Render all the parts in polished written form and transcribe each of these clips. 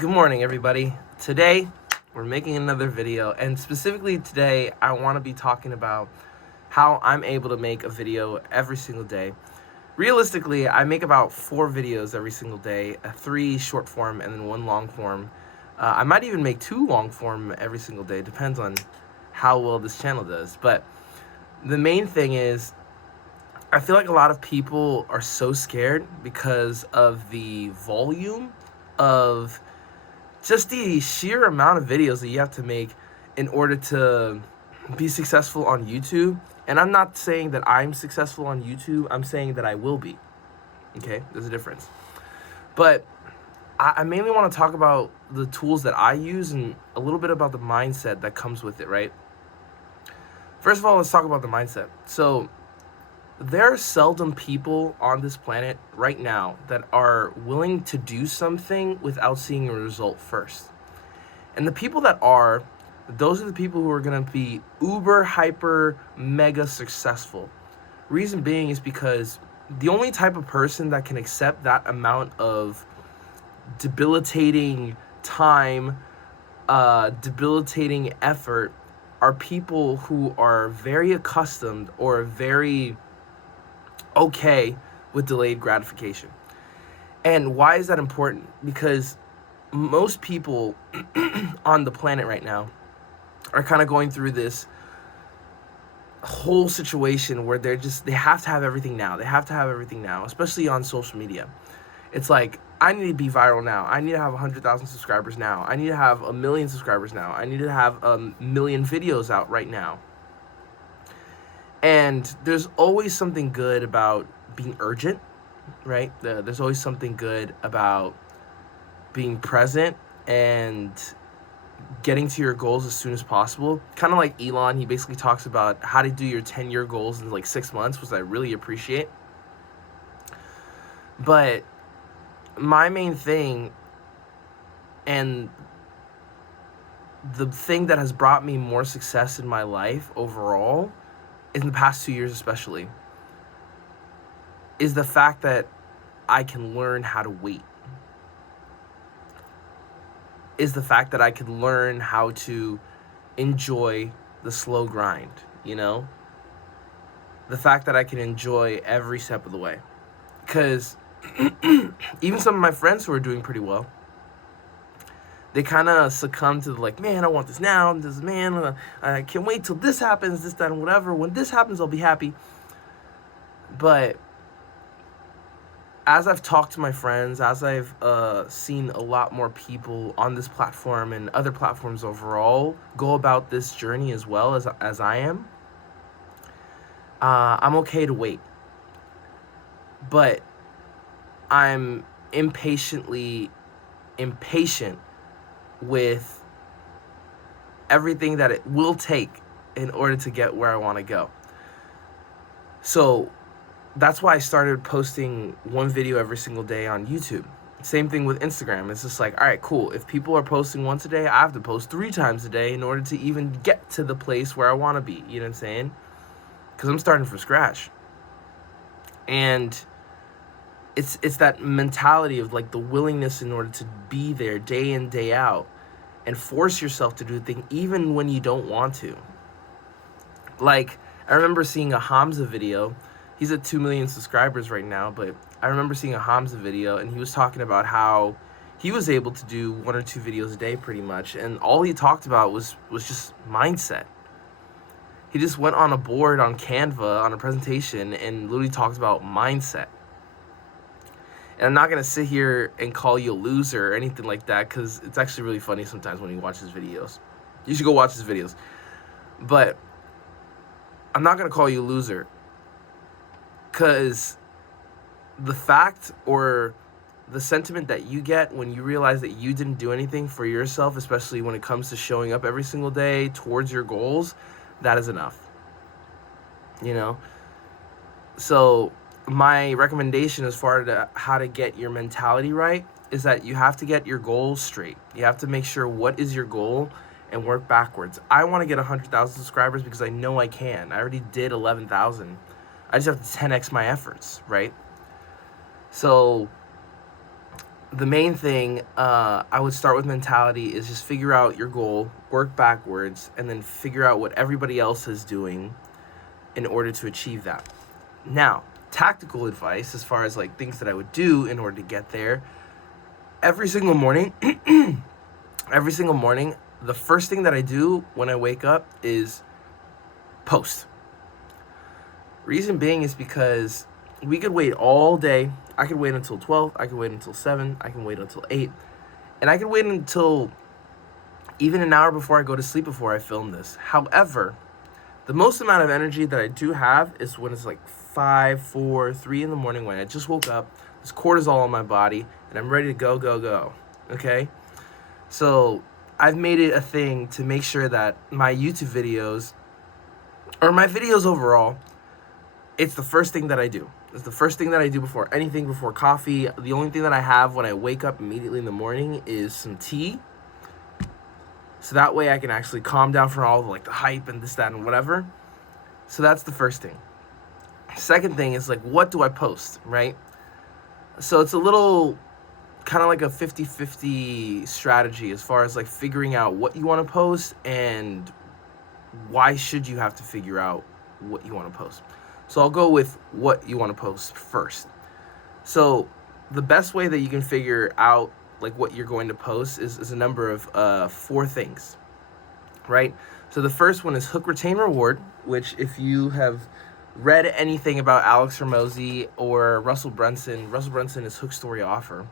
Good morning, everybody. Today, we're making another video, and specifically today, I want to be talking about how I'm able to make a video every single day. Realistically, I make about 4 videos every single day, 3 short form and then 1 long form. I might even make 2 long form every single day, depends on how well this channel does. But the main thing is, I feel like a lot of people are so scared because of the volume of just the sheer amount of videos that you have to make in order to be successful on YouTube. And I'm not saying that I'm successful on YouTube, I'm saying that I will be. Okay, there's a difference. But I mainly want to talk about the tools that I use and a little bit about the mindset that comes with it, right? First of all, let's talk about the mindset. So there are seldom people on this planet right now that are willing to do something without seeing a result first. And the people that are, those are the people who are going to be uber, hyper, mega successful. Reason being is because the only type of person that can accept that amount of debilitating time, debilitating effort are people who are very accustomed or very okay with delayed gratification. And why is that important? Because most people on the planet right now are kind of going through this whole situation where they have to have everything now. They have to have everything now, especially on social media. It's like, I need to be viral now. I need to have 100,000 subscribers now. I need to have 1 million subscribers now. I need to have 1 million videos out right now. And there's always something good about being urgent, right? There's always something good about being present and getting to your goals as soon as possible. Kind of like Elon, he basically talks about how to do your 10-year goals in like 6 months, which I really appreciate. But my main thing, and the thing that has brought me more success in my life overall, in the past 2 years especially, is the fact that I can learn how to wait. Is the fact that I can learn how to enjoy the slow grind, you know? The fact that I can enjoy every step of the way. Because even some of my friends who are doing pretty well, they kind of succumb to like, man, I want this now. I can't wait till this happens, this, that, and whatever. When this happens, I'll be happy. But as I've talked to my friends, as I've seen a lot more people on this platform and other platforms overall go about this journey as well as I am, I'm okay to wait. But I'm impatient with everything that it will take in order to get where I want to go. So that's why I started posting 1 video every single day on YouTube. Same thing with Instagram. It's just like, all right, cool. If people are posting once a day, I have to post 3 times a day in order to even get to the place where I want to be. You know what I'm saying? Because I'm starting from scratch. And it's that mentality of like the willingness in order to be there day in, day out, and force yourself to do the thing even when you don't want to. Like, I remember seeing a Hamza video. He's at 2 million subscribers right now, but I remember seeing a Hamza video, and he was talking about how he was able to do 1 or 2 videos a day pretty much, and all he talked about was just mindset. He just went on a board on Canva on a presentation and literally talked about mindset. And I'm not going to sit here and call you a loser or anything like that, because it's actually really funny sometimes when you watch his videos. You should go watch his videos. But I'm not going to call you a loser, because the fact or the sentiment that you get when you realize that you didn't do anything for yourself, especially when it comes to showing up every single day towards your goals, that is enough. You know? So my recommendation as far as how to get your mentality right is that you have to get your goals straight. You have to make sure what is your goal and work backwards. I want to get 100,000 subscribers because I know I can. I already did 11,000. I just have to 10x my efforts, right? So the main thing I would start with mentality is just figure out your goal, work backwards, and then figure out what everybody else is doing in order to achieve that. Now, tactical advice as far as like things that I would do in order to get there. Every single morning, the first thing that I do when I wake up is post. Reason being is because we could wait all day. I could wait until 12, I could wait until 7, I can wait until 8, and I could wait until even an hour before I go to sleep before I film this. However, the most amount of energy that I do have is when it's like 5, 4, 3 in the morning when I just woke up, there's cortisol in my body, and I'm ready to go, okay? So I've made it a thing to make sure that my YouTube videos, or my videos overall, it's the first thing that I do. It's the first thing that I do before anything, before coffee. The only thing that I have when I wake up immediately in the morning is some tea. So that way I can actually calm down from all the hype and this, that, and whatever. So that's the first thing. Second thing is what do I post, right? So it's a little kind of like a 50-50 strategy as far as figuring out what you want to post and why should you have to figure out what you want to post. So I'll go with what you want to post first. So the best way that you can figure out what you're going to post is a number of 4 things, right? So the first one is hook, retain, reward, which if you have read anything about Alex Hormozi or Russell Brunson is hook, story, offer.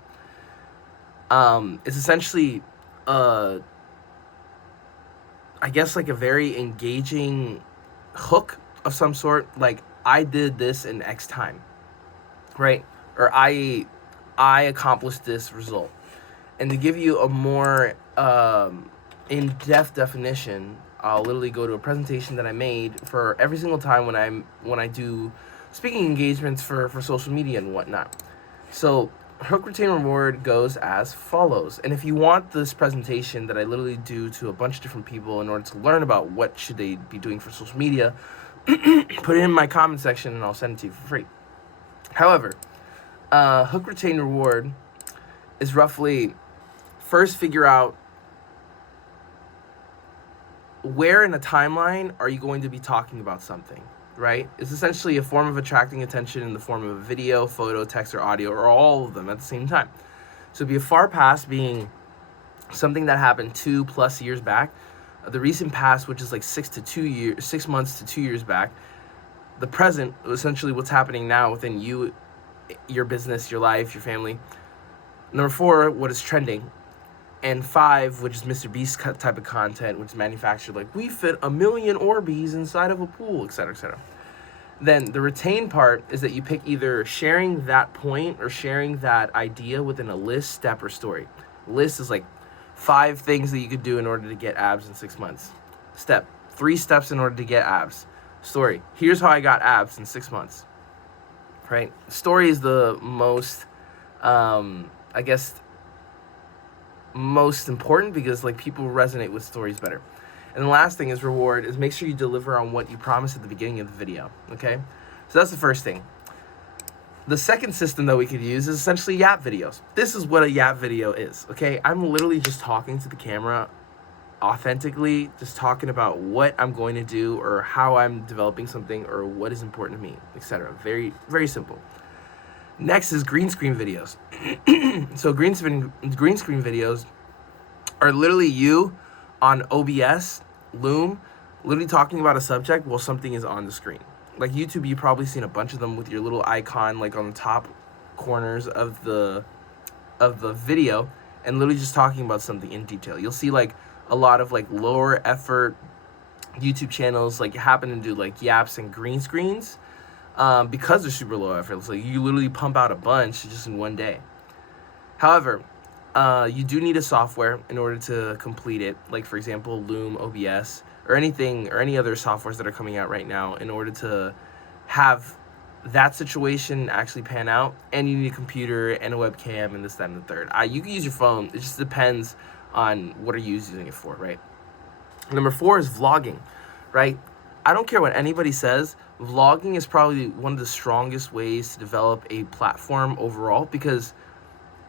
It's essentially, I guess a very engaging hook of some sort, I did this in X time, right? Or I accomplished this result. And to give you a more in-depth definition, I'll literally go to a presentation that I made for every single time when I do speaking engagements for social media and whatnot. So hook, retain, reward goes as follows. And if you want this presentation that I literally do to a bunch of different people in order to learn about what should they be doing for social media, put it in my comment section and I'll send it to you for free. However, hook, retain, reward is roughly first figure out where in a timeline are you going to be talking about something, right? It's essentially a form of attracting attention in the form of a video, photo, text, or audio, or all of them at the same time. So it'd be a far past being something that happened 2+ years back. The recent past, which is 6 months to 2 years back. The present, essentially what's happening now within you, your business, your life, your family. Number 4, what is trending. And 5, which is Mr. Beast type of content, which is manufactured we fit 1 million Orbeez inside of a pool, etc., etc. Then the retain part is that you pick either sharing that point or sharing that idea within a list, step, or story. List is 5 things that you could do in order to get abs in 6 months. Step, 3 steps in order to get abs. Story, here's how I got abs in 6 months. Right? Story is the most, I guess, most important because people resonate with stories better. And the last thing is reward, is make sure you deliver on what you promised at the beginning of the video. Okay? So that's the first thing. The second system that we could use is essentially Yap videos. This is what a Yap video is, okay? I'm literally just talking to the camera authentically, just talking about what I'm going to do or how I'm developing something or what is important to me, etc. Very, very simple. Next is green screen videos. So green screen videos are literally you on OBS, Loom, literally talking about a subject while something is on the screen. YouTube, you've probably seen a bunch of them with your little icon on the top corners of the video and literally just talking about something in detail. You'll see a lot of lower effort YouTube channels happen to do yaps and green screens because they're super low effort. You literally pump out a bunch just in one day. However, you do need a software in order to complete it, for example Loom, OBS, or anything or any other softwares that are coming out right now in order to have that situation actually pan out. And you need a computer and a webcam and this, that, and the third. You can use your phone. It just depends on what are you using it for, right? Number 4 is vlogging, right? I don't care what anybody says. Vlogging is probably one of the strongest ways to develop a platform overall because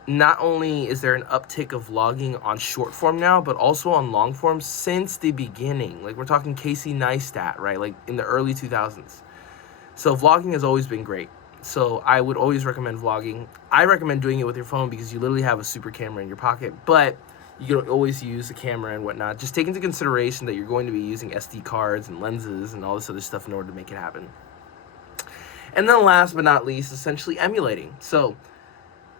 not only is there an uptick of vlogging on short form now, but also on long form since the beginning. Like, we're talking Casey Neistat, right? Like in the early 2000s. So vlogging has always been great. So I would always recommend vlogging. I recommend doing it with your phone because you literally have a super camera in your pocket, but you can always use a camera and whatnot. Just take into consideration that you're going to be using SD cards and lenses and all this other stuff in order to make it happen. And then last but not least, essentially emulating. So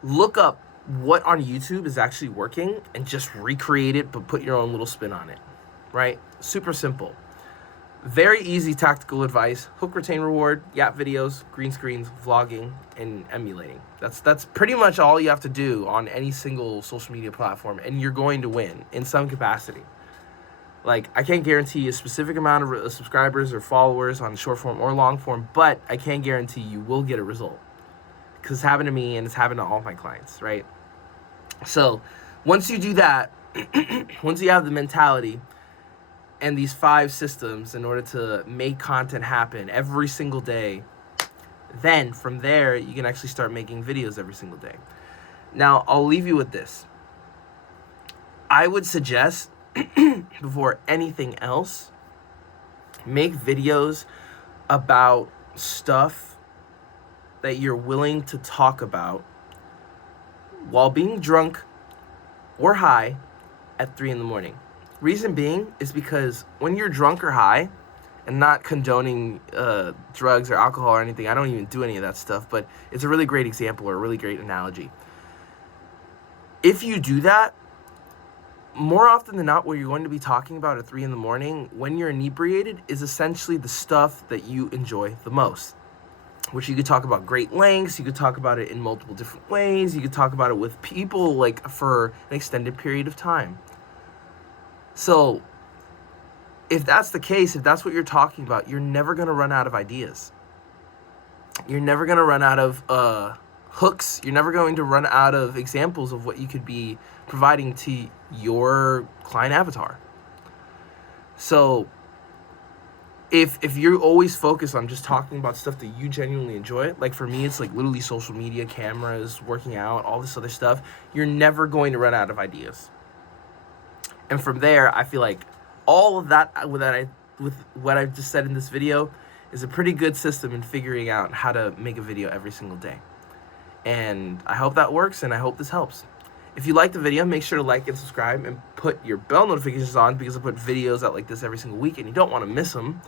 look up what on YouTube is actually working and just recreate it, but put your own little spin on it, right? Super simple. Very easy tactical advice: hook, retain, reward, Yap videos, green screens, vlogging, and emulating. That's pretty much all you have to do on any single social media platform, and you're going to win in some capacity. Like, I can't guarantee a specific amount of subscribers or followers on short form or long form, but I can guarantee you will get a result. Because it's happened to me and it's happened to all my clients, right? So once you do that, once you have the mentality and these 5 systems in order to make content happen every single day, then from there you can actually start making videos every single day. Now, I'll leave you with this. I would suggest, before anything else, make videos about stuff that you're willing to talk about while being drunk or high at 3 in the morning. Reason being is because when you're drunk or high, and not condoning drugs or alcohol or anything, I don't even do any of that stuff, but it's a really great example or a really great analogy. If you do that, more often than not, what you're going to be talking about at 3 in the morning when you're inebriated is essentially the stuff that you enjoy the most. Which you could talk about great lengths, you could talk about it in multiple different ways, you could talk about it with people like for an extended period of time. So if that's the case, if that's what you're talking about, you're never going to run out of ideas. You're never going to run out of hooks. You're never going to run out of examples of what you could be providing to your client avatar. So if you're always focused on just talking about stuff that you genuinely enjoy, like for me, it's like literally social media, cameras, working out, all this other stuff, you're never going to run out of ideas. And from there, I feel like all of that with what I've just said in this video is a pretty good system in figuring out how to make a video every single day. And I hope that works, and I hope this helps. If you like the video, make sure to like and subscribe and put your bell notifications on, because I put videos out like this every single week and you don't want to miss them.